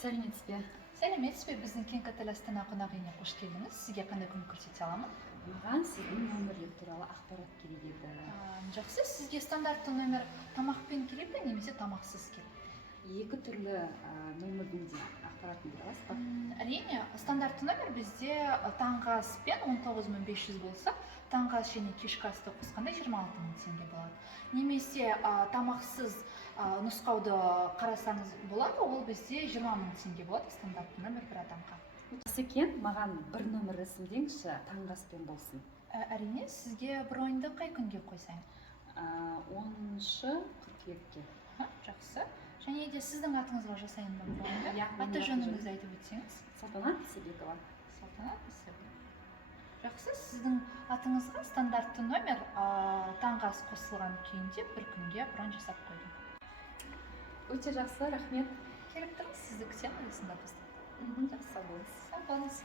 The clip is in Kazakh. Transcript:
Сәлеметсіз бе? Сәлеметсіз бе, біздің Кең Каталь Астана қонақ үйіне қош келдіңіз. Сізге қандай көмек көрсете аламын? Маған сіздің нөмірлер туралы ақпарат керек еді. Жақсы, сізге стандартты номер тамақпен керек пе, немесе тамақсыз керек? Екі түрлі нөмірдің де ақпаратын бере аласыз ба? Әрине, стандартты номер бізде таңғы ас пен 19500 болса, таңғы ас және кешкі асты қосқанда 26 мың теңге болады. Немесе тамақсыз нұсқауды қарасаңыз болады, ол бізде 20 мың теңге болады, стандартты номер бір адамға. Жақсы екен, маған бір нөмір рәсімдеңізші, таңғы аспен болсын. Әрине, сізге броньды қай күнге қойсайын? 10-шы қыркүйекке. Жақсы. Және де сіздің атыңызға жасайын ба броньды? Иә, аты жөніңізді айтып өтсеңіз. Салтанат Исабекова. Салтанат Исабекова. Жақсы, сіздің атыңызға стандартты номер таңғы ас қосылған күйінде бір күнге бронь жасап қойдым. Өте жақсы, рахмет. Келіп тұрыңыз, сізді күтемін, осында бастап. Жақсы, сау болыңыз. Сау болыңыз.